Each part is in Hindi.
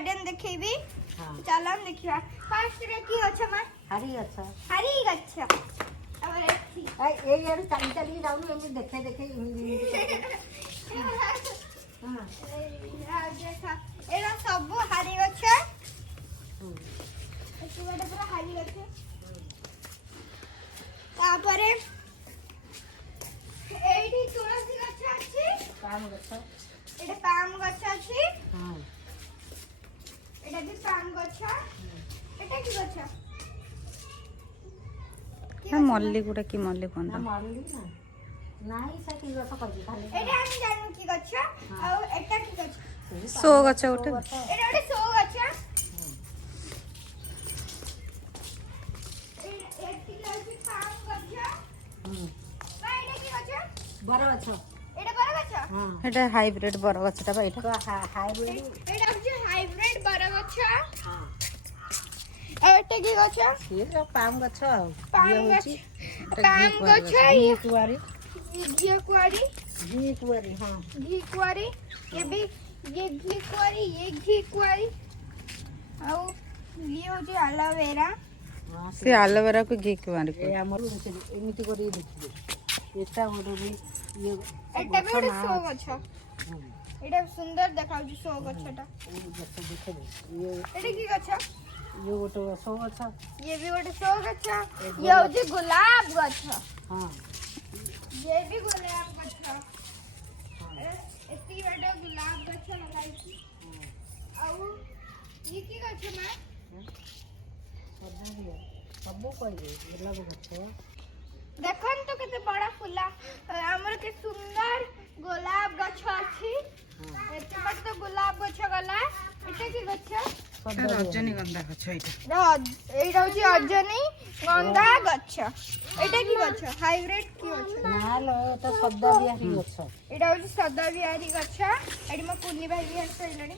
गार्डन देखेबी चलो हम देखिबा फर्स्ट रे की गछ मा हरी गछ अब एठी ए यार चली चली जाऊ एमि देखे देखे हां देखा एरा सब हरी गछ एठी बडे पूरा हरी गछ तापरे एठी तुलसी गछ अछि पाम गछ एटा पाम गछ अछि हां एटा भी पाम गछ एटा की गछ ना मल्ली गुडा की मल्ली कोन ना मल्ली ना नाही सकी गछ करबी खाली एटा हम जानू की गछ आ एटा की गछ सो गछ उठे एटा ओटे सो गछ एटी गछ पाम गछ बा एटा की गछ बर गछ एटा बर गछ हां एटा हाइब्रिड बर गछटा बा एटा हाइब्रिड एटा जे हाइब्रिड बर गछ हां एटा की गछ ये पाम गछ पाम ये गछ होची पाम गछ ये कुवारी घी कुवारी हां घी कुवारी ये भी ये घी कुवारी और ये हो जे एलोवेरा से एलोवेरा को घी के मारी ए हमर एमिति करी देखिबे एटा ओडे भी ये एटा भी ओडे सो गछ एटा सुंदर देखाउ जे सो गछटा गछ देखे ये एटा की गछ ये ओटो सो गछ ये भी ओडे सो गछ ये हो जे गुलाब गछ हां ये भी गुलाब गछ एती बडे गुलाब गछ लगाई छी और ये की गछ मा सबो कहि गुलाब गछ देखन तो केते बड़ा फुला हमर के सुंदर गुलाब गछ अछि एते बड तो गुलाब गछ गला एटा की गछ रजनीगंधा गछ एटा एटा होची रजनी गंधा गछ एटा की गछ हाइब्रिड की गछ ना लो एटा सदा बिहारी गछ एटा होची सदा बिहारी गछ एडी म कुनी भाई भी हसइलनी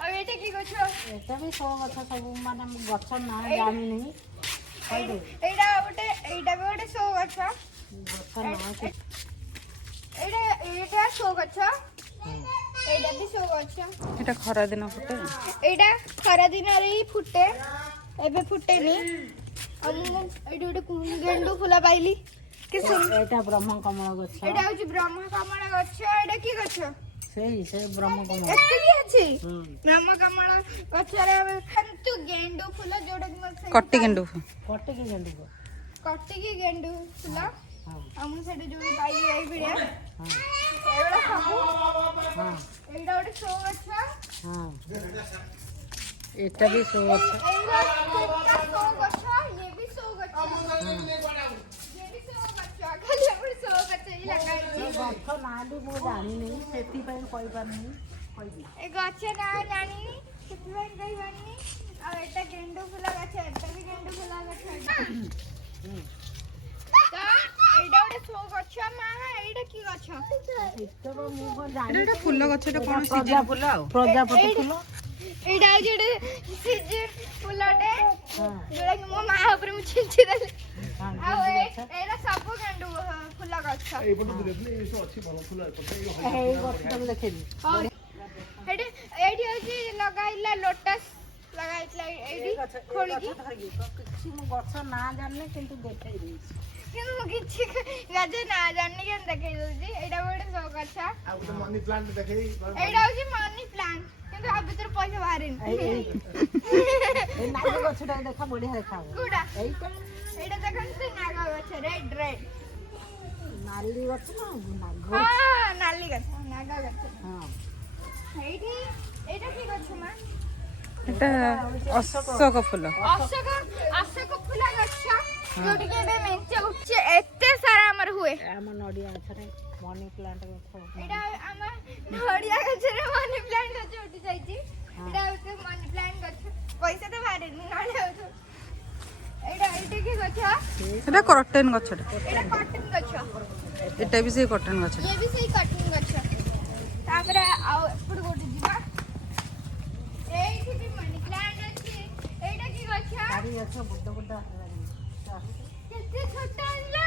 और एटा की गछ एटा भी सो गछ सब माने गछ ना जानि नहीं कहि दे एटा भी ओटे सो गछ गछ ना एटा सो गछ एटा भी सो गछ एटा खरा दिन फुटे एटा खरा दिन रे फुटे एबे फुटेनी हम एडी ओटे गेंडू फुला पाइली कि सुन एटा ब्रह्म कमल गछ एटा होची ब्रह्म कमल गछ एटा की गछ से ब्रह्म कमल एटा की अछि ब्रह्म कमल गछ रे खंतु गेंडू फुला जोडा कि मत कट्टी गेंडू कटे के गेंडू कट्टी की गेंडू फुला हां हम सेडी जोडी पाइली आई बिडिया हां एवडा सब हां एटा ओटे सो गछ हां एटा भी सो गछ एटा सो गछ ये भी सो गछ ये भी सो गछ खाली हमर सो गछ ही लगाई छी गछ ना भी मो जानि नहीं सेति पय कहि पानी कहि दी ए गछ ना जानी सेति पय कहि पानी आ एटा गेंडू फुला गछ एटा भी गेंडू फुला गछ ता एटा ओटे सो गछ मा एटा की गछ एटा मो को जानि एटा फुल गछटा कोन सीजन फुल आ प्रजापति फुल एटा जेडे सीजन फुलाटे जोडा कि मो मां ऊपर मु छिंची देले आ एटा सब गेंडू फुला गछ এই পর্যন্ত দেখলে এই তো আছে ভালো ফুল আছে এই গছ তো দেখেনি एडी एडी होची लगाइला लोटस लगाइला एडी खोली की किसी मो गछ ना जानले किंतु देखै रे किंतु मु किछि गज ना जाननी के देखै दोजी एडा बडे सो गछ ଆଉ ଗୋଟେ ମନି ପ୍ଲାଣ୍ଟ ଦେଖେଇ एडा होची मनी प्लांट किंतु आ भीतर पैसा बाहरिन ए नाग गछटा देखा बढ़िया देखा गुडा एटा एडा देखन से नागा गछ रेड रेड नाली गछ ना नाग हां नाली गछ नागा गछ हां एडी एडा की गछ मा एटा अशोक फुल अशोक फुला गछ जोडी के बे मेंचे उच्चे एते सारा हमर हुए हम नडिया गछरे मनी प्लांट गछ एडा हमर नडिया गछरे मनी प्लांट गछ उठी जाई छी एडा उते मनी प्लांट गछ पैसा तो बाहर नडिया गछ एडा एटे की गछ एटा कॉटन गछटा एडा कॉटन गछ एटा भी से कॉटन गछ ये भी सही कॉटन गछ तापरे आ एपड गोटी जीवा एठी भी मनी प्लांट अछि एटा की गछ सारी गछ बड्ड बड्ड केते छोटा होला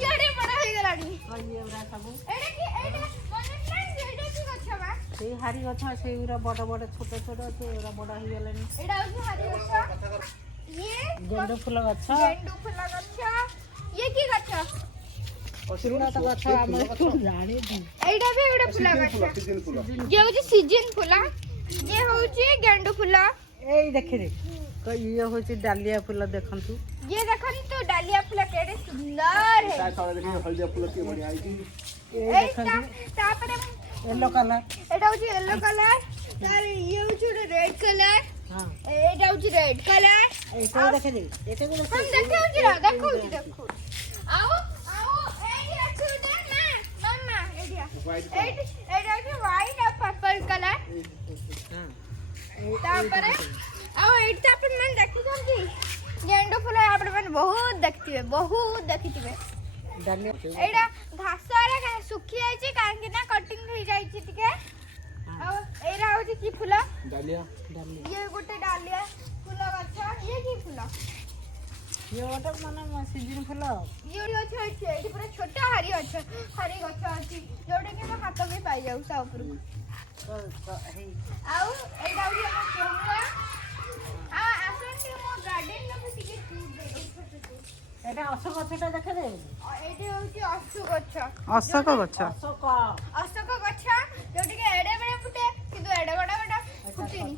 केडे बड़ा हो गलानी कहिए बरा सब एटा की एटा मनी प्लांट एटा की गछ बा ସେଇ ହାରି ଗଛ ସେଇଗୁରା ବଡ଼ ବଡ଼ ଛୋଟ ଛୋଟ ଅଛି ଏଗୁରା ବଡ଼ ହେଇଗଲାଣି। ଏଇଟା ହଉଛି ହାରି ଗଛ। ଇଏ ଗେଣ୍ଡୁ ଫୁଲ ଗଛ ଗେଣ୍ଡୁ ଫୁଲ ଗଛ। ଇଏ କି ଗଛ? ଗଛ ଆମର ଜାଣିନି। ଏଇଟା ବି ଗୋଟେ ଫୁଲ ଗଛ। ସିଜନ ଫୁଲ ଇଏ ହଉଛି ସିଜନ ଫୁଲ। ଇଏ ହଉଛି ଗେଣ୍ଡୁ ଫୁଲ। ଏଇ ଦେଖିରେ ଇଏ ହଉଛି ଡାଲିଆ ଫୁଲ ଦେଖନ୍ତୁ। ये देखंतु डालिया फूल केडे सुंदर है। ତା ତଳେ ଦେଖିବେ ହଳଦିଆ ଫୁଲ କି ବଢିଆ ହେଇଛି। तापरे येलो कलर एटा होची येलो कलर तार ये होची रेड कलर। हां एटा होची रेड कलर। एटा देखे दे एटा को हम देखौची रा देखौची देखो आओ आओ एडी अच्छु दे ना मम्मा एडिया एडी एटा होची व्हाइट और पर्पल कलर। हां तापरे आओ एटा अपन मन देखि जल्दी गेंडू फूल आपण मन बहुत देखिथिबे डालिया एडा घास रे सुखी जाईची काहे ना कटिंग हो जाईची टिके। आ एरा होची की फूल डालिया ये गोटे डालिया फूल गछ। ये की फूल ये गोटे माने सीजन फुल ये होची एठी पूरा छोटा हरी गछ अछि जोडे के हाथ में पाई जाऊ सा ऊपर आउ एडा होची हम कोहुआ आ आसंती मो गार्डन में टिके टूट दे एटा अशोक गछटा देखे दे एठी होची अशोक गछ। ଅଶୋକ ଗଛ अशोक गछ जोडे के एडे बडे फुटे किंतु एडे बडा बडा फुटेनी।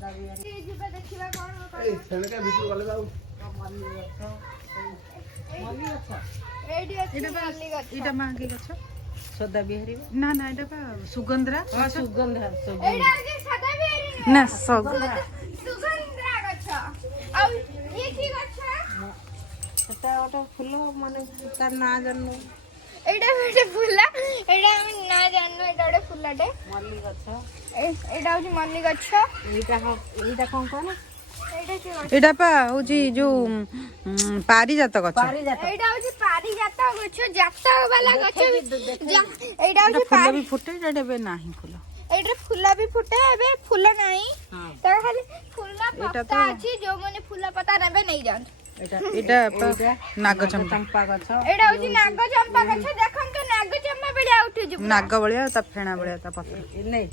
ये जिबा देखिबा कोन ए सेनका भितु गले जाऊ मल्ली गछ एडी अछि मल्ली गछ। ଏଇଟା ମାଙ୍ଗି ଗଛ ସଦା ବିହାରୀ ନା ନା ଏଇଟା ବା ସୁଗନ୍ଧରା ସୁଗନ୍ଧ एडा जे सदा बेरी ନା ସୁଗନ୍ଧରା सुगंधरा गछ। आ ये की गछ? ସେଟା ଗୋଟେ ଫୁଲ ମାନେ ତାର ନାଁ ଜାଣିନୁ। एडा बेटे फुला एडा हम ना जाननो एडा बडे फुलाटे मल्ली गछ एडा होची मल्ली गछ। ଏଇଟା କଣ କହନା एडा की गछ? ଏଇଟା ପା ହଉଛି ଯୋଉ ପାରିଜାତ ଗଛ ପାରିଜାତ एडा होची पारिजात गछ जात वाला गछ। एडा होची ଫୁଲ ବି ଫୁଟେ ଏଇଟା ଏବେ ନାହିଁ ଫୁଲ। एडा फुला भी फुटे एबे फुल नाही ता खाली फुला पत्ता अछि जो माने फुला पत्ता नेबे नै जान। ଏଇଟା ପା ନାଗଚମ୍ପା ଚମ୍ପା ଗଛ एडा होची नाग चंपा गछ। देखंतु नाग चंपा बेडा उठि जिवो ନାଗ ଭଳିଆ ତା ଫେଣା ଭଳିଆ ତା ପତ୍ର। ନାଇଁ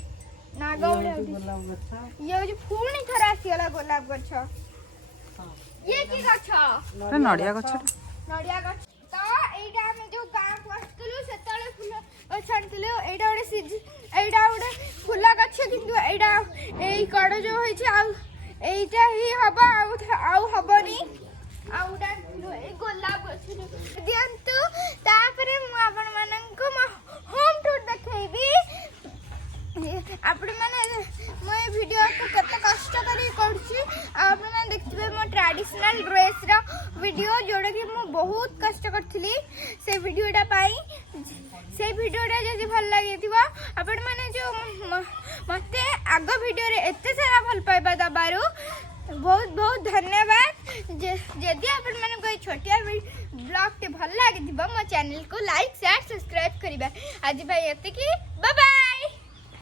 नाग बेडा उठि। ଗୋଲାପ ଗଛ ये होची फूणी थरा आसीला गोलाप गछ। ये की गछ? ଏଟା ନଡ଼ିଆ ଗଛଟା नडिया गछ। तो एडा हम जो गां को आस्तलु सेतले फुल गछ आनतलु एडा ओडे एडा ओडे फुल गछ किंतु एडा एई कड़ जो होई छै आ एइटा ही हबा आउ हबनी आउडा ए गोलाप गछ दियंतु तापरे मु आपण माननको होम टूर देखैबी। आपण माने मो ए वीडियो को कत कष्ट करी करछि आपण माने देखिबे मो ट्रेडिशनल ड्रेस रो वीडियो जोडा कि मु बहुत कष्ट करथिली से वीडियोटा पाई। से वीडियोटा जदि भल लागिथिबो आपण माने जो मते आगो वीडियो रे एते सारा भल पाइबा दबारु बहुत बहुत धन्यवाद। जदि आपण माने कोई छोटिया ब्लॉग ते भल लागिथिबो मो चैनल को लाइक शेयर सब्सक्राइब करिबा। आज भाई एते की बाय बाय।